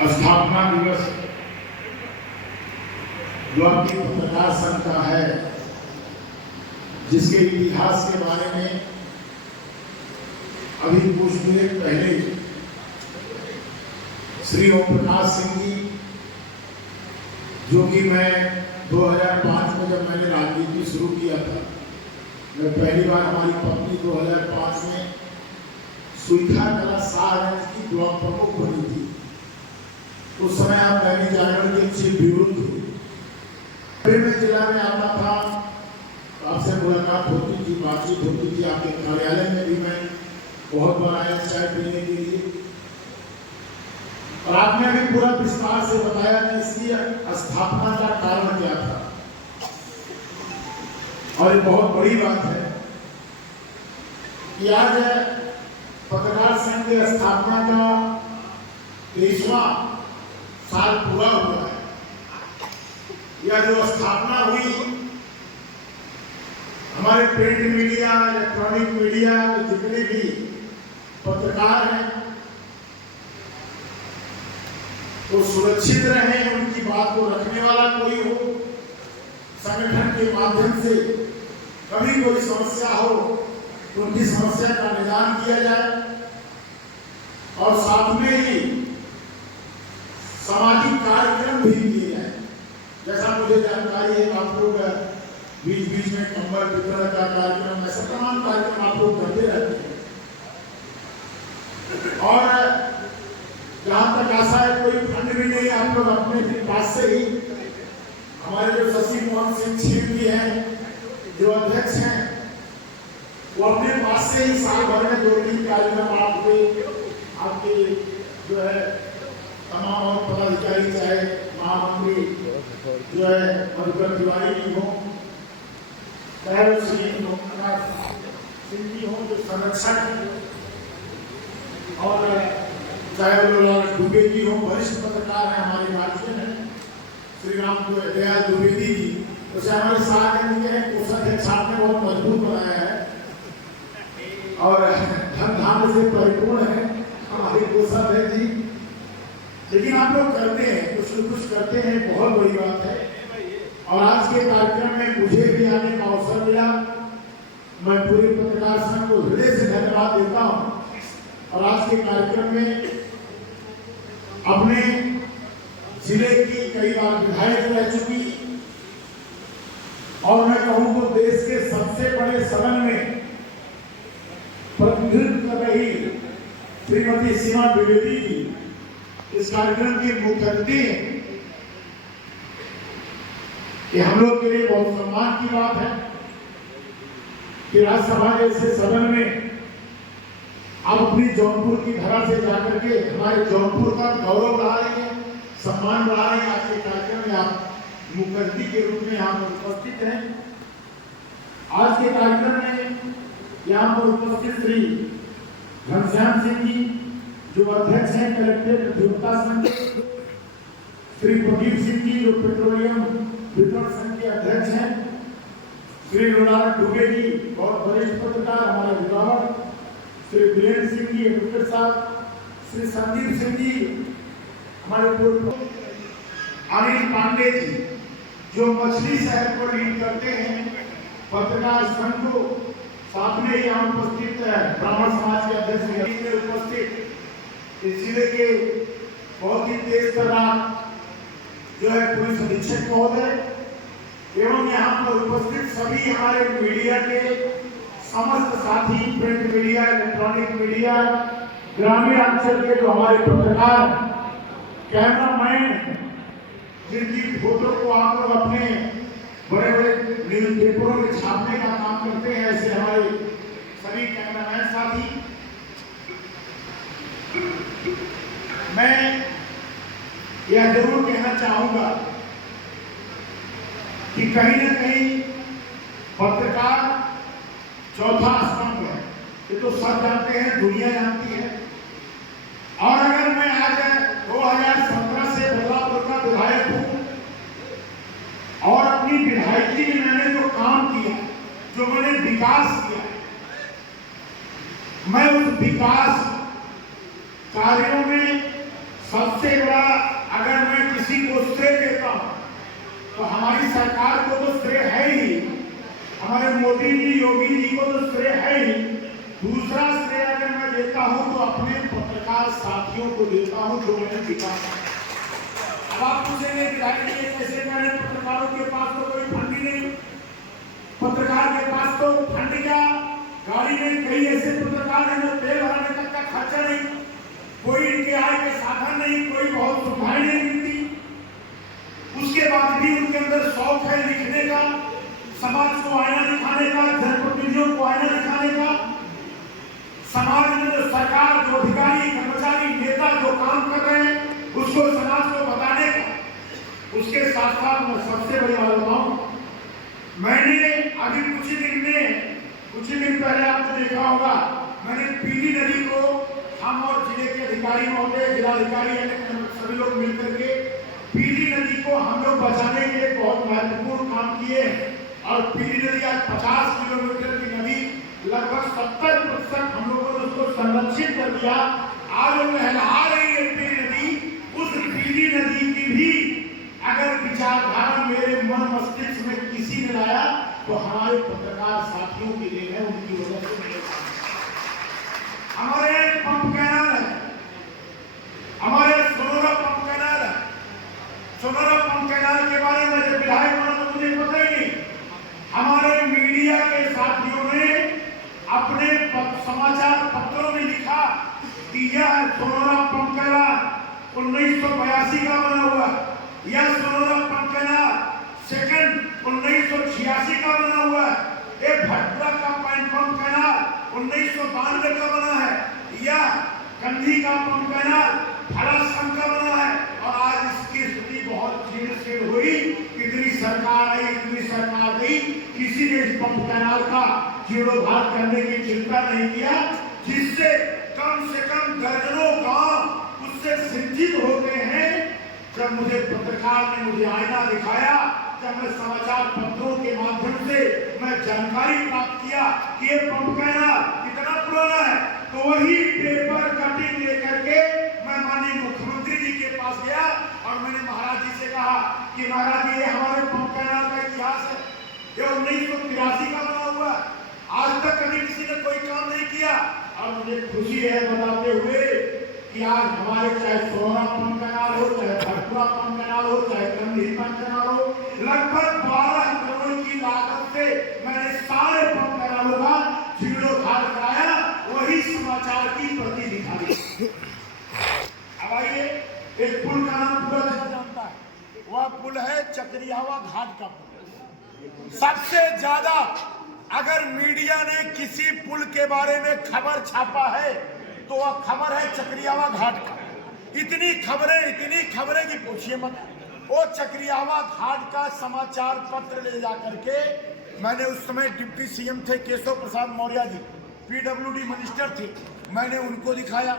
स्थापना दिवस जो आपकी पत्रकार संघ का है, जिसके इतिहास के बारे में अभी कुछ मिनट पहले श्री ओम प्रकाश सिंह जी, जो कि मैं 2005 में जब मैंने राजनीति शुरू किया था, मैं पहली बार हमारी पत्नी 2005 में सुइखा कला साहगंज की ब्लॉक प्रमुख बनी थी। उस समय आप दैनिक जागरण के चीफ ब्यूरो थे। फिर मैं जिला में आता था, आपसे मुलाकात होती थी, बातचीत होती थी। आपके कार्यालय में भी मैं बहुत बार आया चाय पीने के लिए, और आपने भी पूरा विस्तार से बताया कि इसकी स्थापना का कारण क्या था। और ये बहुत बड़ी बात है कि आज पत्रकार संघ की स्थापना का 23वां साल पूरा हुआ है। यह जो स्थापना हुई, हमारे प्रिंट मीडिया, इलेक्ट्रॉनिक मीडिया के जितने भी पत्रकार हैं वो सुरक्षित रहें, उनकी बात को रखने वाला कोई हो, संगठन के माध्यम से कभी कोई समस्या हो तो उनकी समस्या का निदान किया जाए, और साथ में ही सामाजिक कार्यक्रम भी किए जाए। जैसा मुझे जानकारी है, आप लोग बीच बीच में कंबल वितरण का कार्यक्रम, ऐसा तमाम कार्यक्रम आप लोग करते रहते हैं। और जहां तक आशा है कोई फंड भी नहीं, आप लोग अपने पास से ही, हमारे जो शशि मोहन सिंह जी हैं जो अध्यक्ष हैं, वो अपने पास से ही साल भर में 2-3 कार्यक्रम आपके जो है तमाम और पदाधिकारी, चाहे महामंत्री जो है मधुकर तिवारी जी हो, चाहे वो श्री लोकनाथ सिंह जी हो जो संरक्षक हैं, और चाहे वो दुबे जी हो, वरिष्ठ पत्रकार हैं, हमारे राज्य में श्री राम दयाल द्विवेदी जी, तो हमारे साथ कोषाध्यक्ष साहब ने बहुत मजबूत बनाया है और धन धान्य से परिपूर्ण है हमारे कोषाध्यक्ष जी। लेकिन आप लोग करते हैं, कुछ न कुछ करते हैं, बहुत बड़ी बात है। और आज के कार्यक्रम में मुझे भी आने का अवसर मिला। मैं पूरे पत्रकार संघ को हृदय से धन्यवाद देता हूँ। और आज के कार्यक्रम में अपने जिले की कई बार विधायक रह चुकी, और मैं कहूँ तो देश के सबसे बड़े सदन में प्रतिनिधित्व कर रही श्रीमती सीमा द्विवेदी जी इस कार्यक्रम की मुख्य अतिथि हैं। ये हम लोग के लिए बहुत सम्मान की बात है कि राज्यसभा जैसे सदन में आप अपनी जौनपुर की धरा से जाकर के हमारे जौनपुर का गौरव बढ़ा रही है, सम्मान बढ़ा रही है। आज के कार्यक्रम में आप मुख्य अतिथि के रूप में यहाँ पर उपस्थित हैं। आज के कार्यक्रम में यहाँ पर उपस्थित श्री घनश्याम सिंह जी जो अध्यक्ष हैं कलेक्ट्रेट अधिवक्ता संघ, श्री प्रदीप सिंह जी जो पेट्रोलियम वितरण संघ के अध्यक्ष हैं, श्री लोलार डुबे जी बहुत वरिष्ठ पत्रकार हमारे विधायक, श्री वीरेंद्र सिंह जी एडवोकेट साहब, श्री संदीप सिंह जी हमारे पूर्व, अनिल पांडे जी जो मछली शहर को लीड करते हैं पत्रकार संघ को, साथ में यहाँ उपस्थित ब्राह्मण समाज के अध्यक्ष उपस्थित इस जिले के बहुत ही तेज तर्रार जो है पुलिस अधीक्षक महोदय एवं यहाँ पर उपस्थित सभी हमारे मीडिया के समस्त साथी, प्रिंट मीडिया, इलेक्ट्रॉनिक मीडिया, ग्रामीण अंचल के जो हमारे पत्रकार, कैमरामैन, जिनकी फोटो को आप लोग अपने बड़े बड़े न्यूज़पेपरों में छापने का काम करते हैं, ऐसे हमारे सभी कैमरामैन साथी। मैं यह जरूर कहना चाहूंगा कि कहीं न कहीं पत्रकार चौथा स्तंभ है, ये तो सब जानते हैं, दुनिया जानती है। और अगर मैं आज 2017 से बदलापुर का विधायक हूं और अपनी विधायकी में मैंने जो काम किया, जो मैंने विकास किया, मैं उस विकास कार्यों में सबसे बड़ा अगर मैं किसी को श्रेय देता हूं तो हमारी सरकार को तो श्रेय है ही, हमारे मोदी जी योगी जी को तो श्रेय है ही। दूसरा श्रेय अगर मैं देता हूं तो अपने पत्रकार साथियों को देता हूं जो मैंने लिखा। अब आप पूछेंगे कि कैसे मैंने पत्रकारों के पास तो कोई फंड ही नहीं, पत्रकार के पास तो फंड क्या, गाड़ी में कई ऐसे पत्रकार हैं जो तेल भराने तक का खर्चा नहीं, कोई इनके आय के साधन नहीं, कोई बहुत सुविधाएं नहीं मिलती, उसके बाद भी उनके अंदर शौक है लिखने का, समाज को आईना दिखाने का, जनप्रतिनिधियों को आईना दिखाने का, समाज में जो सरकार, जो अधिकारी, कर्मचारी, नेता जो काम कर रहे हैं उसको समाज को बताने का। उसके साथ साथ मैं सबसे बड़ी बात बताऊं, मैंने अभी कुछ ही दिन पहले आपने देखा होगा, मैंने पीली नदी को हम और जिले के अधिकारी महोदय, जिलाधिकारी सभी लोग मिलकर के पीली नदी को हम लोग बचाने के लिए बहुत महत्वपूर्ण काम किए और पीली नदी आज 50 किलोमीटर की नदी, लगभग 70% हम लोगों ने उसको संरक्षित कर दिया। आज वो लहरा रही है पीली नदी। उस पीली नदी की भी अगर विचारधारा मेरे मन मस्तिष्क में किसी ने लाया तो हमारे पत्रकार साथियों की देन है, उनकी वजह से मेरे हमारे पंप कैनाल है, हमारे सोनोरा पंप कैनाल है। सोनोरा पंप कैनाल के बारे में जब विधायक बना तो मुझे पता ही नहीं। हमारे मीडिया के साथियों ने अपने समाचार पत्रों में लिखा कि यह सोनोरा पंप कैनाल 1982 का बना हुआ, यह सोनोरा पंप कैनाल सेकंड 1986 का बना हुआ है, ये भटपुरा का पंप कैनाल 1992 का बना है, या कंधी का पंप कैनाल 18 का बना है। और आज इसकी स्थिति बहुत क्षीण हुई। कितनी सरकार आई, इतनी सरकार गई, किसी ने इस पंप कैनाल का जीर्णोद्धार करने की चिंता नहीं किया, जिससे कम से कम दर्जनों गांव उससे सिंचित होते हैं। जब मुझे पत्रकार ने मुझे आईना दिखाया, जब मैं समाचार पत्रों के माध्यम से मैं जानकारी प्राप्त किया कि ये पंप कैनाल कितना पुराना है, तो वही पेपर कटिंग लेकर के मैं माननीय मुख्यमंत्री जी के पास गया और मैंने महाराज जी से कहा कि महाराज जी, ये हमारे पंप कैनाल का इतिहास है, ये 1983 का बना हुआ है, आज तक कभी किसी ने कोई काम नहीं किया। और मुझे खुशी है बताते हुए कि आज हमारे चाहे सोना पंप कैनाल हो, चाहे भटपुरा पंप कैनाल हो, चाहे कंधी पंप कैनाल हो, लगभग 12 करोड़ की लागत से मैंने सारे पंप कैनालों का जीर्णोद्धार कराया, वही समाचार की प्रति दिखा दी। अब आइए, एक पुल का नाम पूरा जग जानता है, वह पुल है चकरियावा घाट का पुल। सबसे ज्यादा अगर मीडिया ने किसी पुल के बारे में खबर छापा है तो वह खबर है चकरियावा घाट का। इतनी खबरें कि पूछिए मत। वो चकरियावा घाट का समाचार पत्र ले जाकर के मैंने, उस समय डिप्टी सीएम थे केशव प्रसाद मौर्य जी, पीडब्ल्यूडी मिनिस्टर थे, मैंने उनको दिखाया,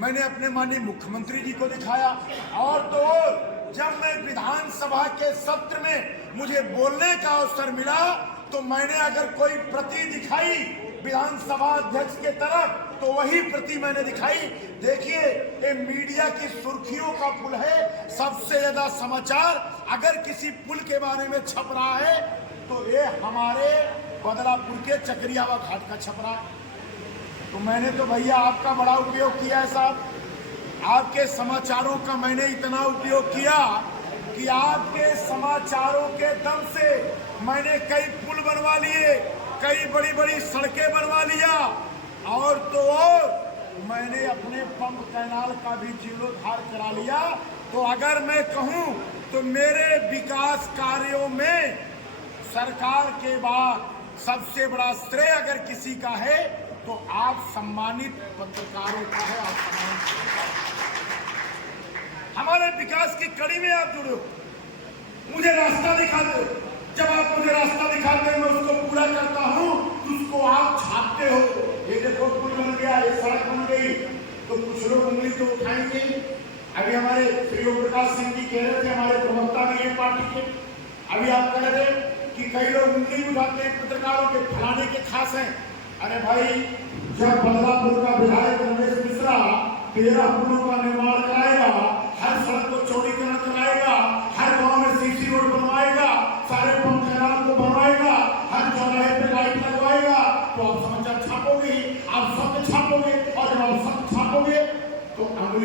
मैंने अपने माननीय मुख्यमंत्री जी को दिखाया। और तो और जब मैं विधानसभा के सत्र में मुझे बोलने का अवसर मिला तो मैंने अगर कोई प्रति दिखाई विधानसभा अध्यक्ष के तरफ तो वही प्रति मैंने दिखाई। देखिए, ये मीडिया की सुर्खियों का पुल है। सबसे ज्यादा समाचार अगर किसी पुल के बारे में छप रहा है तो ये हमारे बदलापुर के चकरियावा घाट का छप रहा है। तो मैंने तो भैया आपका बड़ा उपयोग किया है साहब, आपके समाचारों का मैंने इतना उपयोग किया कि आपके समाचारों के दम से मैंने कई पुल बनवा लिए, कई बड़ी बड़ी सड़कें बनवा लिया, और तो और मैंने अपने पंप कैनाल का भी जीर्णोद्धार करा लिया। तो अगर मैं कहूं तो मेरे विकास कार्यों में सरकार के बाद सबसे बड़ा श्रेय अगर किसी का है तो आप सम्मानित पत्रकारों का है। आप हमारे विकास की कड़ी में आप जुड़े हो, मुझे रास्ता दिखाते हो, जब आप मुझे रास्ता दिखाते हैं मैं उसको पूरा करता हूं, उसको आप छापते हो। ये देखो पुल बन गया, ये सड़क बन गई, तो कुछ लोग उंगली तो उठाएंगे। अभी हमारे श्री ओम प्रकाश सिंह जी कह रहे थे, हमारे प्रवक्ता भी है पार्टी के, अभी आप कह रहे थे कि कई लोग उंगली उठाते हैं पत्रकारों के, फलाने के खास हैं। अरे भाई, जब बदलापुर का विधायक रमेश मिश्रा 13 पुलों का निर्माण कराएगा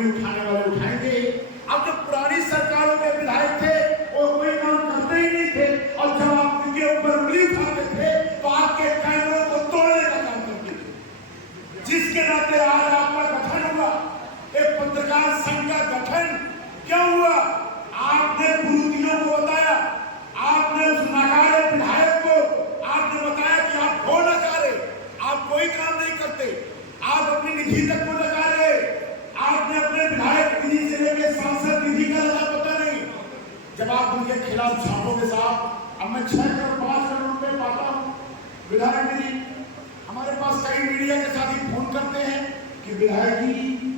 उंगली उठाने वाले उठाएंगे। अब जो पुरानी सरकारों के विधायक थे वो कोई काम करते ही नहीं थे, और जब आप उनके ऊपर उंगली उठाते थे तो आपके कैमरों को तोड़ने का काम करते थे। जिसके नाते आज आपका गठन हुआ, एक पत्रकार संघ का गठन क्यों हुआ? आपने कुरीतियों को बताया, आपने उस नकारे विधायक को आपने बताया कि आप हो नकारे, आप कोई काम नहीं करते, आप अपनी निधि तक को नकारे, आपने अपने विधायक निधि से लेकर सांसद निधि का लगा पता नहीं। जब आप उनके खिलाफ छापोगे साहब, अब मैं 6 करोड़ 5 करोड़ रुपए पाता हूँ विधायक निधि, हमारे पास कई मीडिया के साथी फोन करते हैं कि विधायक जी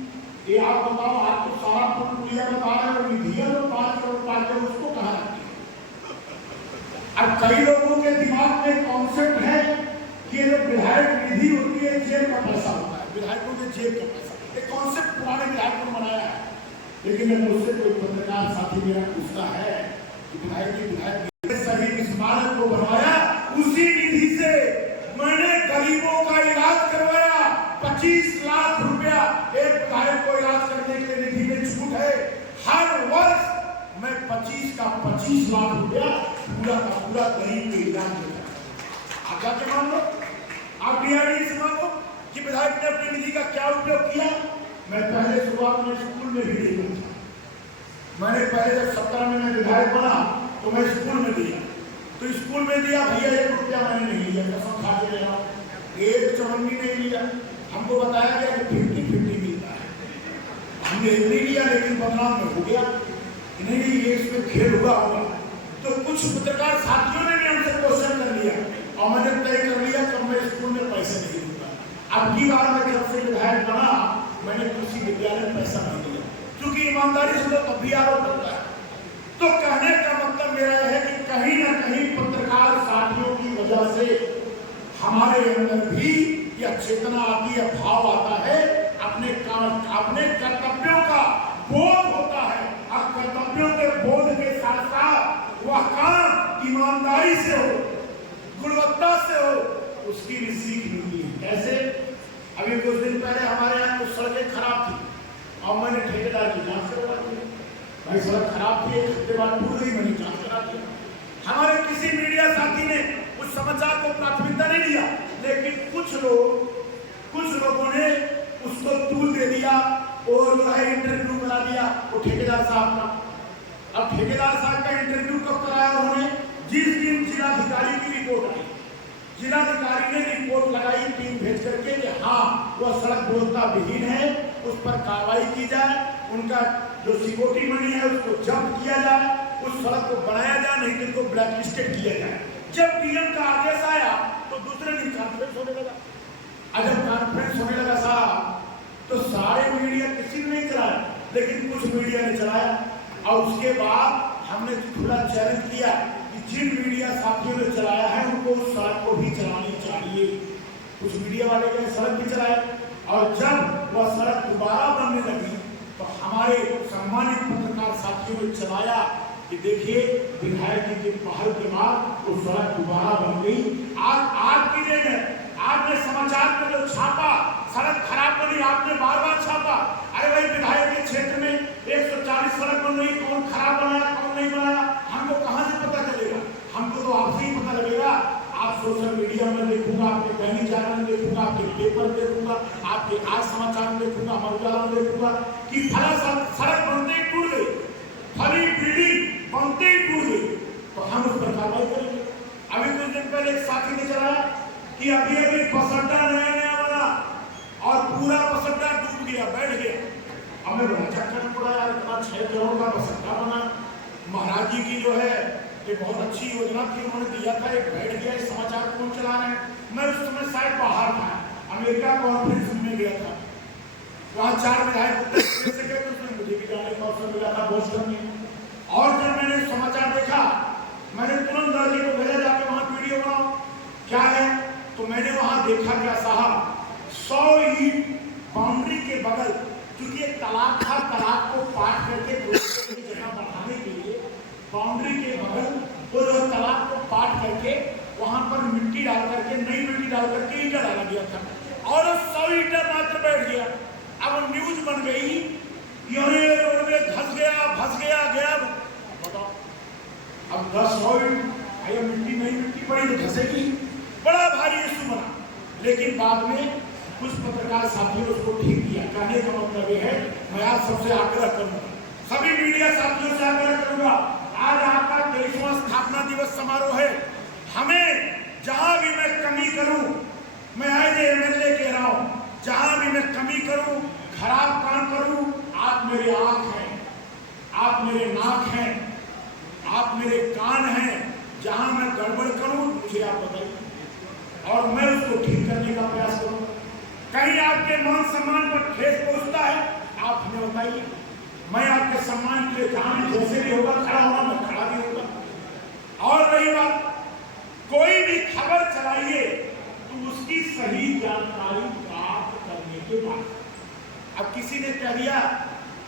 ये आप बताओ, आप तो सारा मीडिया बता रहे हो, निधि है तो 5 करोड़ पाते हो, उसको कहाँ रखते हैं? अब कई लोगों के दिमाग में कॉन्सेप्ट है कि ये जो विधायक निधि होती है जेब का पैसा होता है, विधायकों के जेब का पैसा, एक कॉन्सेप्ट पुराने विधायकों ने बनाया है। लेकिन मैं मुझसे कोई पत्रकार साथी मेरा पूछता है कि विधायक सही स्मारक को बनवाया, उसी निधि से मैंने गरीबों का इलाज करवाया, 25 लाख रुपया एक विधायक को इलाज करने के निधि में छूट है। हर वर्ष मैं 25 का 25 लाख रुपया पूरा का पूरा गरीब के इलाज देता हूं। आप जाके मान लो, आप डीआरडी से मांगो कि विधायक ने अपनी निधि का क्या उपयोग किया। मैं पहले शुरुआत में स्कूल में भी नहीं था, मैंने पहले जब 17 में मैं विधायक बना तो मैं स्कूल में दिया, तो स्कूल में दिया भैया 1 रुपया मैंने नहीं लिया, कसम खा के रहा, एक चवन्नी नहीं लिया। हमको बताया गया कि 50-50 मिलता है, हमने नहीं लिया, लेकिन बदनाम में हो गया, नहीं ये इसमें खेल हुआ होगा। तो कुछ पत्रकार साथियों ने भी हमसे क्वेश्चन कर लिया और मैंने तय कर लिया कि मैं स्कूल में पैसे नहीं दूंगा। अब की बार मैं जब से विधायक बना मैंने किसी विद्यालय में पैसा नहीं दिया, क्योंकि ईमानदारी से तो तब भी आरोप लगता है। तो कहने का मतलब मेरा है कि कहीं ना कहीं पत्रकार साथियों की वजह से हमारे अंदर भी यह चेतना आती है, भाव आता है, अपने कर्तव्यों का बोध होता है, और कर्तव्यों के बोध के साथ साथ वह काम ईमानदारी से हो, गुणवत्ता से हो, उसकी भी सीख मिलती है। कैसे? अभी कुछ दिन पहले हमारे यहाँ कुछ सड़कें खराब थी और मैंने ठेकेदार की जांच करवा दी। भाई सड़क खराब थी, 1 हफ्ते बाद टूट गई, मैंने जांच करा दी। हमारे किसी मीडिया साथी ने उस समाचार को प्राथमिकता नहीं दिया, लेकिन कुछ लोगों ने उसको तूल दे दिया और जो है इंटरव्यू करा दिया वो ठेकेदार साहब का। अब ठेकेदार साहब का इंटरव्यू कब कराया उन्होंने? जिस दिन जिलाधिकारी की रिपोर्ट आई, जिलाधिकारी ने रिपोर्ट लगाई टीम भेज करके कि हाँ वह सड़क गुणवत्ता विहीन है, उस पर कार्रवाई की जाए, उनका जो सिक्योरिटी मनी है उसको जब्त किया जाए, उस सड़क को बनाया जाए, नहीं तो इनको ब्लैकलिस्टेड किया जाए। जब डीएम का आदेश आया तो दूसरे दिन कॉन्फ्रेंस होने लगा। जब कॉन्फ्रेंस होने लगा साहब तो सारे मीडिया किसी ने नहीं चलाया, लेकिन कुछ मीडिया ने चलाया, और उसके बाद हमने खुला चैलेंज किया कि जिन मीडिया साथियों ने चलाया है उनको उस सड़क को भी चलानी चाहिए। कुछ मीडिया वाले ने सड़क भी चलाए, और जब वह सड़क दोबारा बनने लगी तो हमारे सम्मानित पत्रकार साथियों ने चलाया कि देखिए विधायक जी के पहल के बाद वो सड़क दोबारा बन गई। आज की डेट है, आपने समाचार में जो छापा सड़क खराब बनी, आपने बार छापा, अरे भाई विधायक के क्षेत्र में 140 सड़क बन रही, कौन खराब बनाया कौन नहीं बनाया हमको कहां से पता चलेगा? हमको तो आपसे ही पता लगेगा। आप सोशल मीडिया में देखूंगा, आपके दैनिक जागरण में देखूंगा, आपके पेपर देखूंगा, आपके आज समाचार में देखूंगा, अमर उजाला में देखूंगा कि फला सड़क बनते ही टूट गई, फली बिल्डिंग बनते ही टूट गई, तो हम उस पर कार्रवाई करेंगे। अभी कुछ दिन पहले एक साथी ने चलाया कि अभी बस अड्डा नया बना और पूरा बस अड्डा डूब गया, बैठ गया। हमें बड़ा चक्कर पड़ा यार, इतना 6 करोड़ का बस अड्डा बना, महाराज जी की जो है ये बहुत अच्छी योजना थी, उन्होंने दिया था, एक बैठ गया। इस समाचार कौन चला रहे हैं? मैं उस समय शायद बाहर था, अमेरिका कॉन्फ्रेंस में गया था, वहाँ 4 विधायक से गए, उसमें मुझे भी जाने का अवसर मिला था बोस्टन में। और जब मैंने समाचार देखा मैंने तुरंत दर्जी को भेजा जाके वहाँ वीडियो बनाओ क्या है, तो मैंने वहाँ देखा क्या साहब, 100 ईंट बाउंड्री के बगल, क्योंकि एक तालाब था, तालाब को पाट करके जगह बढ़ाने के लिए बाउंड्री के बगल वो जो तालाब को पाट करके वहां पर मिट्टी डाल करके, नई मिट्टी डाल करके ईंटा डाला गया था, और 100 ईंटा मात्र बैठ गया। अब न्यूज बन गई 10 मिट्टी नहीं, मिट्टी बड़ी तो धसेगी, बड़ा भारी इशू बना। लेकिन बाद में कुछ पत्रकार साथियों ने उसको ठीक किया। कहने का मतलब ये है, मैं आज सबसे आग्रह करूंगा, सभी मीडिया साथियों से आग्रह करूंगा, आज आपका 23वां स्थापना दिवस समारोह है। हमें जहां भी मैं कमी करूं, मैं आज एमएलए कह रहा हूं, जहां भी मैं कमी करूं, खराब काम करूं, आप मेरे आंख हैं, आप मेरे नाक हैं, आप मेरे कान हैं। जहां मैं गड़बड़ करूं मुझे आप बताइए और मैं उसको ठीक करने का प्रयास करूंगा। कहीं आपके मान सम्मान पर ठेस पहुंचता है, आप हमें बताइए। मैं आपके सम्मान के लिए जहां जैसे भी होगा खड़ा होगा, मैं खड़ा भी होगा। और रही बात, कोई भी खबर चलाइए तो उसकी सही जानकारी प्राप्त करने के बाद। अब किसी ने कह दिया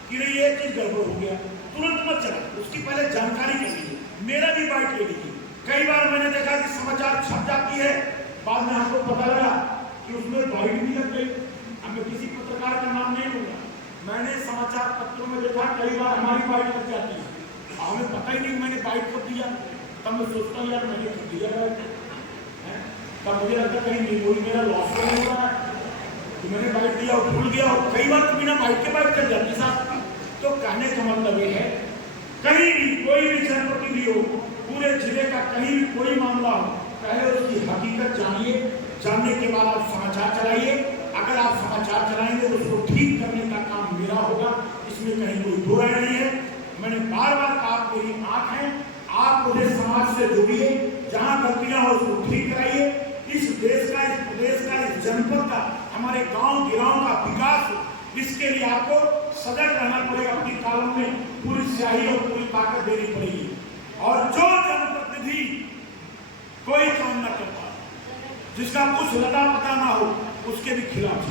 कि नहीं ये चीज गड़बड़ हो गया, तुरंत मत चला, उसकी पहले जानकारी कर लीजिए, मेरा भी बाइट ले लीजिए। कई बार मैंने देखा कि समाचार छप जाती है, बाद में हमको पता लगा कि उसमें बाइट भी लग गई। अब मैं किसी पत्रकार का नाम नहीं लूंगा, मैंने समाचार पत्रों में देखा कई बार हमारी बाइट लग जाती है, हमें पता ही नहीं मैंने बाइट कब दिया। तब मैं सोचता हूँ यार मैंने कब दिया बाइट, तब मुझे लगता कहीं मेमोरी मेरा लॉस तो नहीं हो रहा है कि मैंने बाइट दिया और भूल गया। और कई बार तो बिना बाइट के बाइट कर जाती साहब। तो कहने का मतलब ये है, कहीं भी कोई भी जनप्रतिनिधि हो, पूरे जिले का कहीं भी कोई मामला हो, पहले उसकी हकीकत जानिए, जानने के बाद आप समाचार चलाइए। अगर आप समाचार चलाएंगे तो उसको ठीक करने का काम मेरा होगा, इसमें कहीं कोई दो राय नहीं है। मैंने बार बार कहा, मेरी आंख है, आप मुझे समाज से जोड़िए, जहां गलतियां हो उसको ठीक कराइए। इस देश का, इस प्रदेश का, इस जनपद का, हमारे गांव गिराव का विकास हो, इसके लिए आपको सजग रहना पड़ेगा। अपनी कॉलम में पूरी स्याही और पूरी ताकत देनी पड़ेगी। और जो जनप्रतिनिधि कोई काम न करता, जिसका कुछ लगा पता ना हो, उसके भी खिलाफ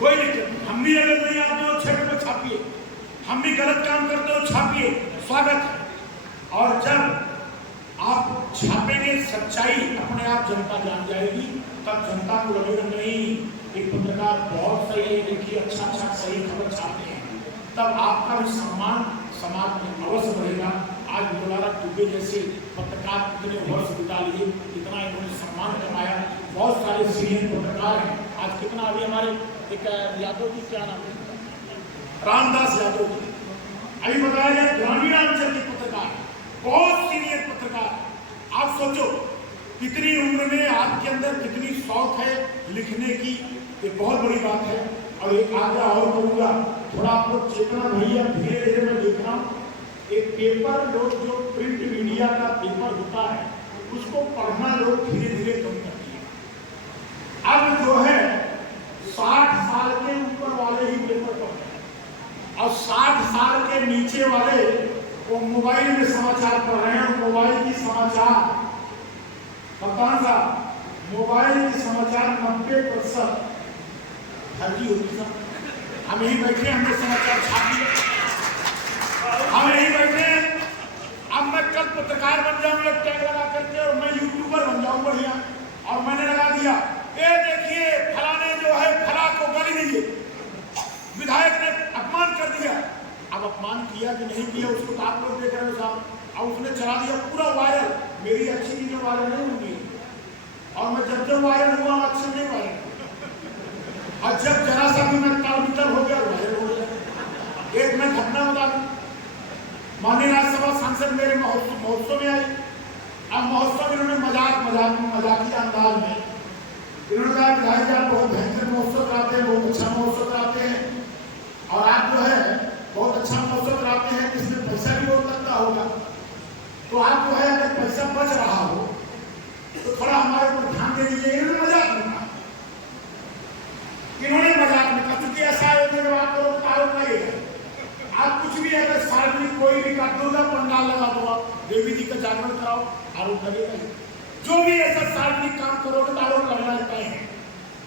कोई दिक्कत। हम भी अगर नहीं आते हो क्षेत्र में छापिए, हम भी गलत काम करते हो छापिए, स्वागत है। और जब आप छापेंगे, सच्चाई अपने आप जनता जान जाएगी, तब जनता को लगेगा नहीं एक पत्रकार बहुत सही है, देखिए अच्छा सही खबर छापते हैं, तब आपका भी सम्मान समाज में अवश्य बढ़ेगा। आज मुलारा दुबे जैसे पत्रकार कितने वर्ष बिता लिए, कितना इन्होंने सम्मान कमाया, बहुत सारे सीनियर पत्रकार हैं। आज कितना अभी हमारे एक यादव जी, क्या नाम है, रामदास यादव जी, अभी बताया गया ग्रामीणांचल के पत्रकार, बहुत सीनियर पत्रकार। आप सोचो कितनी उम्र में आपके अंदर कितनी शौक है लिखने की, ये बहुत बड़ी बात है। और एक आग्रह और करूंगा, थोड़ा आप लोग चेतना भैया, धीरे धीरे मैं देख रहा हूँ, एक पेपर लोग जो प्रिंट मीडिया का पेपर होता है उसको पढ़ना लोग धीरे धीरे कम कर दिए। अब जो है 60 साल के ऊपर वाले ही पेपर पढ़ते हैं और 60 साल के नीचे वाले वो मोबाइल में समाचार पढ़ रहे हैं। मोबाइल की समाचार, कप्तान साहब, मोबाइल की समाचार 90% फर्जी होती है। हम यही बैठे, हमने समाचार छाप दिए, हम यही बैठे हैं। अब मैं कल पत्रकार बन जाऊंगा टैग लगा करके, और मैं यूट्यूबर बन जाऊं बढ़िया, और मैंने लगा दिया, ये देखिए फलाने जो है फला को गाली दीजिए, विधायक ने अपमान कर दिया। अब अपमान किया कि नहीं किया उसको तो आप लोग देख रहे हो साहब। अब उसने चला दिया पूरा वायरल। मेरी अच्छी चीजें वायरल नहीं होंगी, और मैं जब वायरल हुआ अच्छे नहीं वायरल, और जब जरा सा भी मैं तालमितर हो गया वायरल हो गया। एक मैं घटना बता दूं, माननीय राज्यसभा सांसद मेरे महोत्सव में आई। अब महोत्सव इन्होंने मजाकिया अंदाज में इन्होंने कहा विधायक जी आप बहुत भयंकर महोत्सव कराते हैं, बहुत अच्छा महोत्सव कराते हैं, और आप जो है बहुत अच्छा महोत्सव कराते हैं, इसमें पैसा भी बहुत लगता होगा, तो आप जो है अगर पैसा बच रहा हो तो थोड़ा हमारे ऊपर ध्यान दे दीजिए। इन्होंने मजाक में कहा, क्योंकि ऐसा आयोजन जब आप करो आरोप लगेगा। आप कुछ भी अगर सार्वजनिक कोई भी दुर्गा पंडाल लगा दो, आप देवी जी का जागरण कराओ, आरोप लगेगा। जो भी ऐसा सार्वजनिक काम करोगे तो आरोप लगना तय है।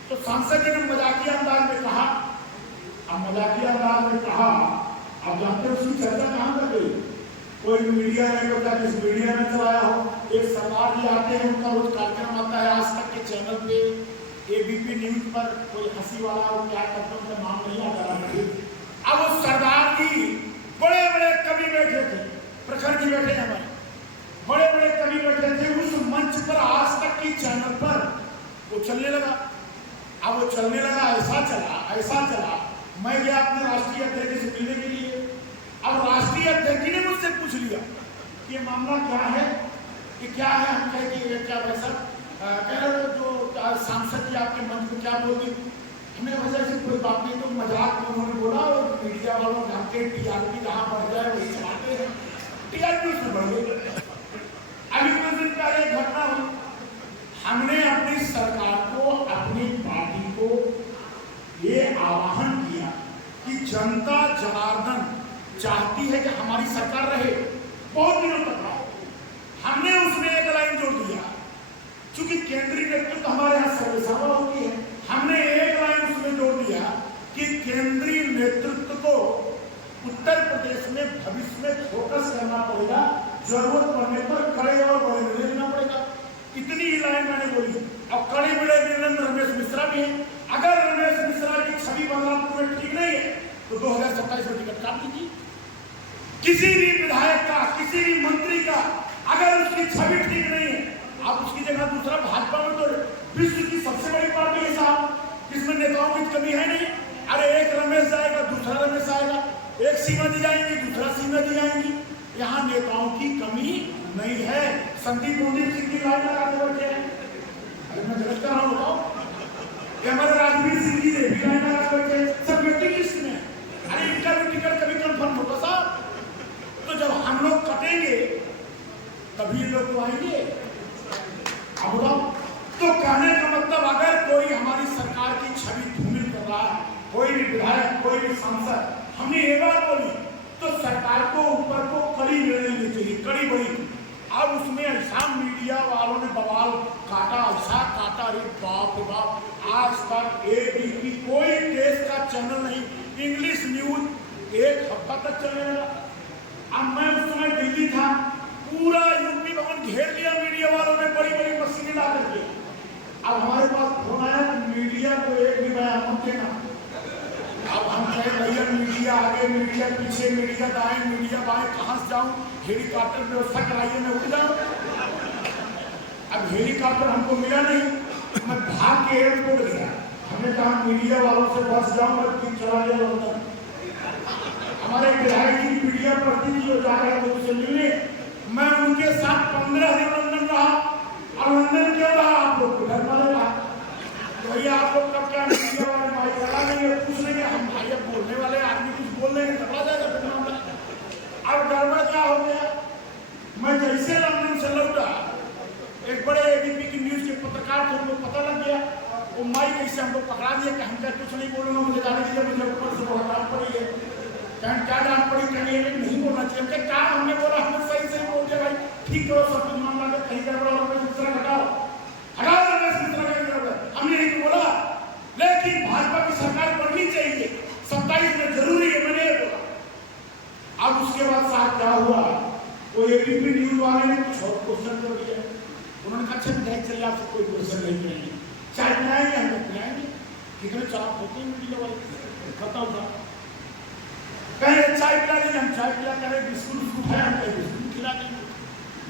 तो सांसद जी ने मजाकिया अंदाज में कहा, अब मजाकिया अंदाज में कहा, आप जानते हो उसकी चर्चा कहां तक गई, कोई मीडिया नहीं होता, किस मीडिया में चलाया हो। एक सरदार जी आते हैं, उनका रोज कार्यक्रम आता है आज तक के चैनल पे, एबीपी न्यूज पर, कोई हंसी वाला हो क्या करता उनका नाम नहीं आता रहा। अब उस सरदार जी बड़े बड़े कवि बैठे थे, प्रखर जी बैठे हमारे, चलने लगा, ऐसा चला। मैं गया अपने राष्ट्रीय अध्यक्ष से मिलने के लिए। अब राष्ट्रीय अध्यक्ष ने मुझसे पूछ लिया कि मामला क्या है, कि क्या है। हम कहे कि क्या वैसा कह रहे जो सांसद जी आपके मंच में क्या बोल दी। हमने वजह से कोई बात नहीं, तो मजाक में उन्होंने बोला और मीडिया वालों जानते टीआरपी कहाँ बढ़ जाए वही चलाते हैं, टीआरपी उसमें बढ़ गई। अभी कुछ दिन पहले घटना हुई, हमने अपनी सरकार को, अपनी पार्टी को ये आह्वान किया कि जनता जनार्दन चाहती है कि हमारी सरकार रहे, बहुत दिनों तक रहा। हमने उसमें एक लाइन जोड़ दिया, क्योंकि केंद्रीय नेतृत्व हमारे यहाँ सर्वसभा होती है। हमने एक लाइन उसमें जोड़ दिया कि केंद्रीय नेतृत्व को उत्तर प्रदेश में भविष्य में फोकस करना पड़ेगा, जरूरत पड़ने पर कड़े और बड़े निर्णय लेना पड़ेगा। इतनी ही लाइन मैंने बोली। अब कड़े बड़े निर्णय रमेश मिश्रा भी हैं। अगर रमेश मिश्रा की छवि बदलापुर में ठीक नहीं है तो 2027 में टिकट काट दीजिए। किसी भी विधायक का, किसी भी मंत्री का अगर उसकी छवि ठीक नहीं है, आप उसकी जगह दूसरा, भाजपा में तो विश्व की सबसे बड़ी पार्टी है साहब, इसमें नेताओं की कमी है नहीं। अरे एक रमेश जाएगा, दूसरा रमेश आएगा, एक सीमा दी जाएंगी, दूसरा सीमा दी जाएंगी। यहाँ नेताओं की कमी नहीं है। संदीप मोदी सिंह की लाइन लगा के बैठे हैं। अरे मैं गलत कर रहा हूँ बताओ? हमारे राजवीर सिंह जी ने भी लाइन लगा के बैठे हैं, सब वेटिंग लिस्ट में। अरे इनका भी टिकट कभी कंफर्म होगा साहब? तो जब हम लोग कटेंगे तभी लोग तो आएंगे। अब बताओ, तो कहने का मतलब अगर कोई हमारी सरकार की छवि धूमिल कर रहा है, कोई भी विधायक, कोई भी सांसद, हमने ये बात बोली तो सरकार को ऊपर को कड़ी निर्णय लेनी चाहिए, कड़ी बड़ी। अब उसमें ऐसा मीडिया वालों ने बवाल काटा, ऐसा काटा, अरे बाप रे बाप, आज तक एबीपी कोई देश का चैनल नहीं, इंग्लिश न्यूज एक हफ्ता तक चलने लगा। अब मैं उस समय दिल्ली था, पूरा यूपी भवन घेर लिया मीडिया वालों ने, बड़ी बड़ी मशीनें ला करके। अब हमारे पास फोन आया कि मीडिया को एक भी बयान मत देना। अब हम कहे भैया मीडिया आगे, मीडिया पीछे, मीडिया दाएं, मीडिया बाएं, कहाँ से जाऊं? हेलीकॉप्टर व्यवस्था कराइए, मैं उड़ जाऊं। अब हेलीकॉप्टर हमको मिला नहीं, मैं भाग के एयरपोर्ट गया। हमने कहा मीडिया वालों से बस जाऊं, मैं दिन चला गया लंदन। हमारे विधायक जी मीडिया प्रतिनिधि जो जा रहे थे उनसे मिलने, मैं उनके साथ 15 दिन लंदन रहा। और लंदन क्यों रहा? आप लोग को घर वाले रहा। भैया आप लोग कब क्या मीडिया वाले माइक लगा लेंगे, पूछ लेंगे, हम भाई अब बोलने वाले आदमी कुछ बोल लेंगे, पकड़ा जाएगा फिर मामला। अब गड़बड़ क्या हो गया, मैं जैसे लंदन से लौटा, एक बड़े एबीपी की न्यूज के पत्रकार थे, उनको पता लग गया, वो माइक ऐसे हमको पकड़ा दिया कि हम क्या कुछ नहीं बोलूंगा, मुझे जाने दीजिए, मुझे ऊपर से बहुत डांट पड़ी है। क्या डांट पड़ी, कहीं नहीं बोलना चाहिए। क्या हमने बोला, हमने सही सही बोल दिया भाई, ठीक करो सब कुछ मामला में, कहीं गड़बड़ हो रमेश मिश्रा हटाओ, हटाओ रमेश मिश्रा का जरूरत, हमने यही तो बोला। लेकिन भाजपा की सरकार बननी चाहिए, 27 में जरूरी है, मैंने ये बोला। अब उसके बाद साहब क्या हुआ, वो एबीपी न्यूज वाले ने कुछ और क्वेश्चन कर दिया। उन्होंने कहा अच्छा विधायक चलिए आपसे कोई क्वेश्चन नहीं करेंगे, चाय पिलाएंगे, हम लोग पिलाएंगे। कितने चाप होते हैं मीडिया वाले, बताओ साहब। कहे चाय पिला देंगे, हम चाय पिला, कहे बिस्कुट उस्कुट है, हम कहे बिस्कुट खिला देंगे।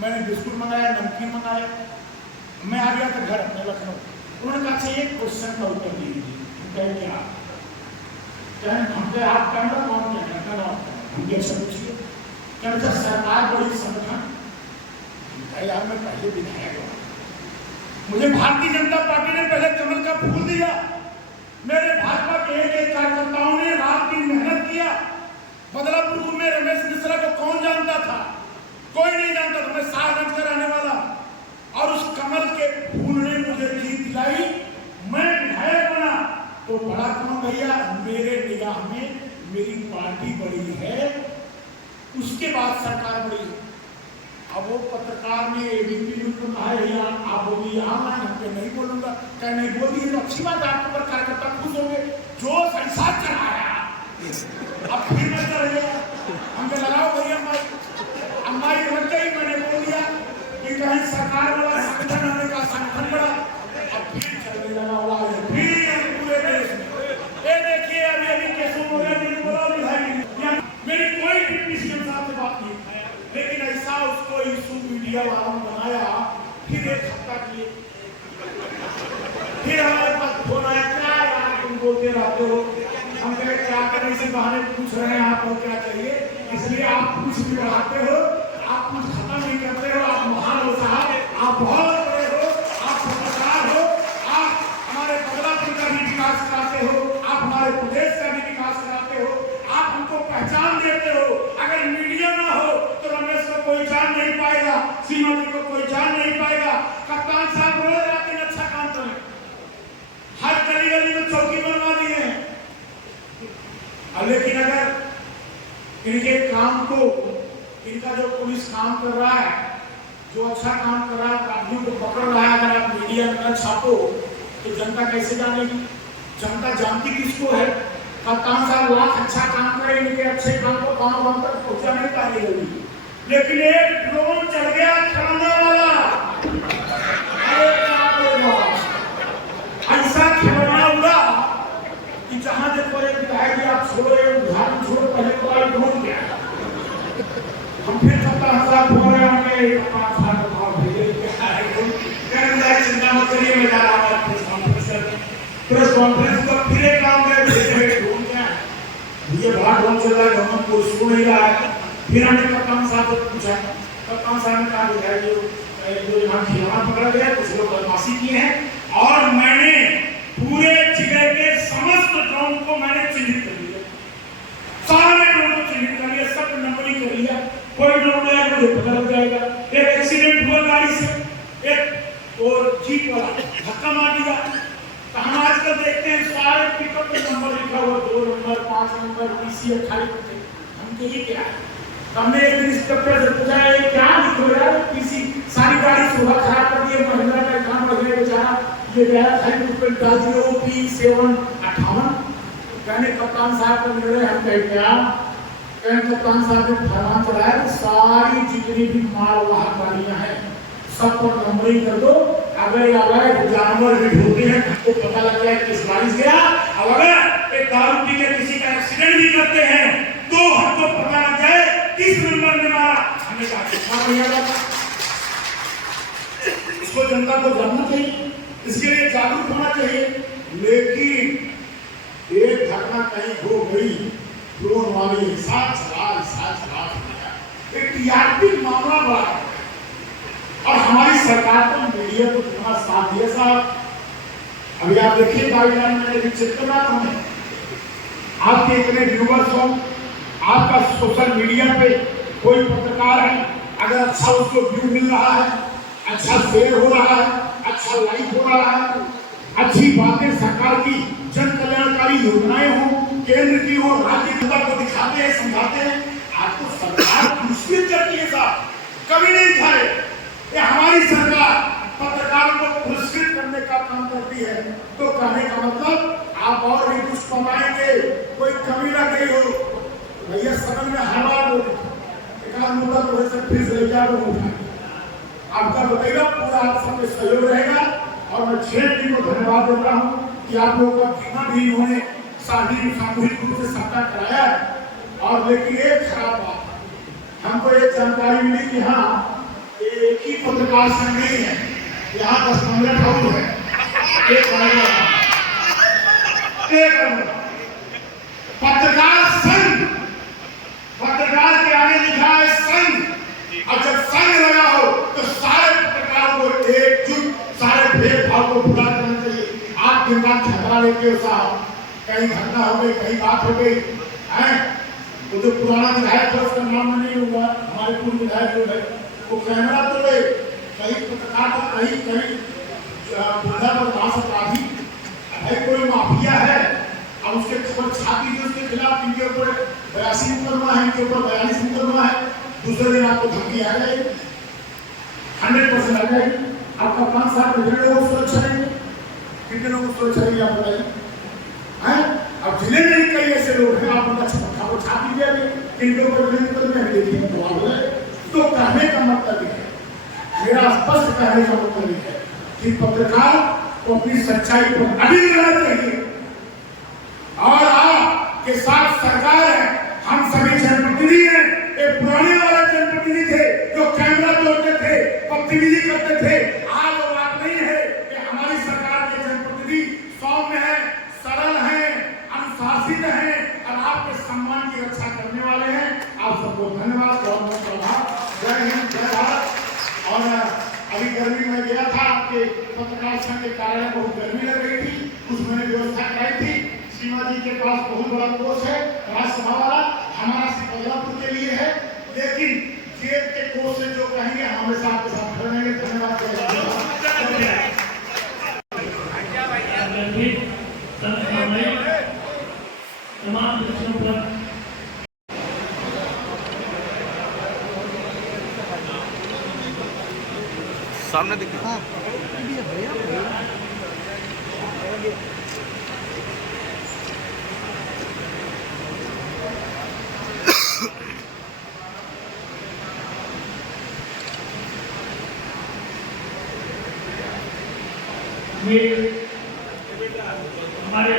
मैंने बिस्कुट मंगाया, नमकीन मंगाया, मैं आ गया था घर अपने लखनऊ। उन्होंने कहा अच्छा एक क्वेश्चन का उत्तर दीजिए। कहे क्या? हमसे आप कैमरा कौन क्या हम कैसे पूछिए? क्या सरकार बड़ी संगठन, यार मैं पहले विधायक हूँ, मुझे भारतीय जनता पार्टी ने पहले कमल का फूल दिया, मेरे भाजपा के एक कार्यकर्ताओं ने रात दिन मेहनत किया। बदलापुर में रमेश मिश्रा को कौन जानता था? कोई नहीं जानता था। मैं साहगंज का रहने वाला, और उस कमल के फूल ने मुझे जीत दिलाई, मैं विधायक बना। तो बड़ा कौन भैया? मेरे निगाह में मेरी पार्टी बड़ी है, उसके बाद सरकार बड़ी है। अब वो पत्रकार ने एबीपी न्यूज को कहा है आप बोलिए, हाँ मैं नहीं बोलूंगा। क्या नहीं बोल दिए तो अच्छी बात है, आपके ऊपर कार्यकर्ता खुश होंगे, जो ऐसा चढ़ाया। अब फिर मैं चढ़ गया, हमने लगाओ भैया माइक, अब माइक लग गई, मैंने बोल दिया कि कहीं सरकार वाला संगठन होने का संगठन बड़ा। अब फिर चलने लगा हुआ है, फिर पूरे देश में ये देखिए अभी केशव मौर्य ने बोला विधायक, मेरी कोई डिप्टी सीएम साहब से बात नहीं, लेकिन ऐसा उसको इशू मीडिया वालों ने बनाया। फिर एक हफ्ता किए, फिर हमारे पास फोन आया, क्या पूछ रहे हैं आपको क्या चाहिए, इसलिए आप कुछ भी बढ़ाते हो, आप कुछ खत्म नहीं करते हो। आप महान हो साहब, आप बहुत बड़े हो, आप पत्रकार हो, आप हमारे बदलापुर का भी विकास कराते हो, आप हमारे प्रदेश का भी विकास कराते हो, आप हमको पहचान देते हो। अगर मीडिया ना हो तो रमेश को कोई जान नहीं पाएगा, श्रीमती को कोई जान नहीं पाएगा। कप्तान साहब रोज रात दिन अच्छा काम करें, हर गली गली में चौकी बनवा दिए हैं। लेकिन अगर इनके काम को, इनका जो पुलिस काम कर रहा है, जो अच्छा काम कर रहा है, अपराधियों को पकड़ रहा है, अगर आप मीडिया में न छापो तो जनता कैसे जानेगी? जनता जानती किसको है? कप्तान साहब लाख अच्छा काम करें, इनके अच्छे काम को गाँव तक पहुंचा नहीं पाएगी। लेकिन एक ड्रोन चल गया खिलौना वाला, ऐसा खिलौना उड़ा कि जहां देखो एक कहेगी आप छोड़ो, उदाहरण छोड़ो, पहले तो आई ड्रोन गया। हम फिर कप्तान साहब बोल रहे होंगे, कप्तान साहब को भाव भेजे क्या है, कहने चिंता मत करिए, मैं जा रहा हूँ प्रेस कॉन्फ्रेंस को। फिर एक काम कर ड्रोन क्या है, ये बड़ा ड्रोन चल रहा है, गवर्नमेंट को इसको नहीं रहा है। फिर हमने कप्तान साहब से पूछा, कप्तान साहब ने कहा जो यहाँ खिलौना पकड़ा गया, कुछ लोग बदमाशी किए हैं और मैंने पूरे जिले के समस्त ड्रोन को मैंने चिन्हित कर लिया, सारे ड्रोन को चिन्हित कर लिया, सब नंबरिंग कर लिया। कोई ड्रोन आया मुझे पता लग जाएगा। एक एक्सीडेंट हुआ गाड़ी से, एक और जीप वाला धक्का मार दिया। तो हम आजकल देखते हैं सारे पिकअप पे नंबर लिखा हुआ, 2 नंबर 5 नंबर PC 28। हम कहिए क्या है? हमने एक दिन इंस्पेक्टर से पूछा, ये क्या लिखो यार PC? सारी गाड़ी सुबह खराब कर दी, महिंद्रा का काम लग गया बेचारा, ये गया खाली उस पर डाल दिया OP758। कहने कप्तान साहब को मिले, हम कहे क्या? कहने कप्तान साहब ने फरमान चलाया, सारी जितनी भी मालवाहक गाड़ियां हैं सब पर नंबरिंग कर दो। अगर अवैध जानवर भी ढूंढते हैं, हमको पता लग जाए किस गाड़ी से गया। और अगर एक दारू पी के किसी का एक्सीडेंट भी करते हैं तो हमको पता लग जाए किस नंबर ने मारा। हमें कहा इसको जनता को जानना चाहिए, इसके लिए जागरूक होना चाहिए। लेकिन एक घटना कहीं हो गई, ड्रोन वाली साथ चला एक टीआरपी मामला बड़ा, और हमारी सरकार को मीडिया को कितना साथ दिया साहब। अभी आप देखिए पाकिस्तान में चेक करना हमें, आपके इतने व्यूवर्स हो, आपका सोशल मीडिया पे कोई पत्रकार है, अगर अच्छा उसको व्यू मिल रहा है, अच्छा शेयर हो रहा है, अच्छा लाइक हो रहा है, अच्छी बातें सरकार की जन कल्याणकारी योजनाएं हो, केंद्र की हो, राज्य की को दिखाते हैं, समझाते हैं, आपको सरकार पुरस्कृत करती है साहब। कभी नहीं था ये हमारी सरकार पत्रकारों को पुरस्कृत करने का काम करती है। तो कहने का मतलब आप और भी कुछ कमाएंगे, कोई कमी ना गई हो। भैया सदन में हर बार एक आध मुद्दा तो वैसे फिर से लेकर आपका बताइएगा, पूरा आप सबके सहयोग रहेगा। और मैं क्षेत्र को धन्यवाद देता हूँ कि आप लोगों का जितना भी इन्होंने सामूहिक रूप से सत्ता कराया है। और लेकिन एक खराब बात, हमको एक जानकारी मिली कि हाँ एक ही पत्रकार संघ नहीं है, यहाँ 10-15 और है। एक पत्रकार संघ, पत्रकार के आगे लिखा है संघ, और जब संघ लगा हो तो सारे पत्रकारों को एकजुट, सारे भेदभाव को पूरा करना चाहिए। आप दिन रात खतरा लेते हो साहब, कहीं घटना हो गई, कहीं बात हो गई है, तो जो पुराना विधायक था उसका नाम नहीं होगा, हमारे पूर्व विधायक जो है वो कैमरा तोड़े, कहीं पत्रकार को कहीं अपराधी, भाई कोई माफिया है, अब उसके खबर छापी जो उसके खिलाफ, इनके ऊपर 82 मुकदमा है, इनके ऊपर 42 मुकदमा है, दूसरे दिन आपको धमकी आ जाएगी, 100% आ जाएगी। आपका 5 साल कितने लोगों को सुरक्षा देंगे, कितने लोगों को सुरक्षा देंगे आप बताइए? अब जिले में ही कई ऐसे लोग हैं, आप उनका खबर छाप दीजिए, इनके ऊपर मुकदमे देखिए तो कहने का मतलब है, मेरा स्पष्ट कहने का मतलब है कि पत्रकार को अपनी सच्चाई पर अडिग रहना चाहिए। और आपके साथ सरकार है, हम सभी जनप्रतिनिधि हैं। एक पुराने वाले जनप्रतिनिधि थे जो कैमरा तोड़ते थे, बदतमीजी करते थे। आज वो बात नहीं है कि हमारी सरकार के जनप्रतिनिधि सौम्य है, सरल है, अनुशासित है और आपके सम्मान की बहुत धन्यवाद, बहुत बहुत प्रभाव। जय हिंद, जय भारत। और अभी गर्मी में गया था, आपके पत्रकार संघ के कार्यालय बहुत गर्मी लग रही थी, कुछ मैंने व्यवस्था कराई थी। सीमा जी के पास बहुत बड़ा कोष है राज्यसभा वाला, हमारा सिर्फ बदलापुर के लिए है, लेकिन जेब के कोष से जो कहेंगे हम हमेशा आपके साथ खड़े रहेंगे। धन्यवाद। तमाम विषयों पर सामने देखिए। हाँ, ये हमारे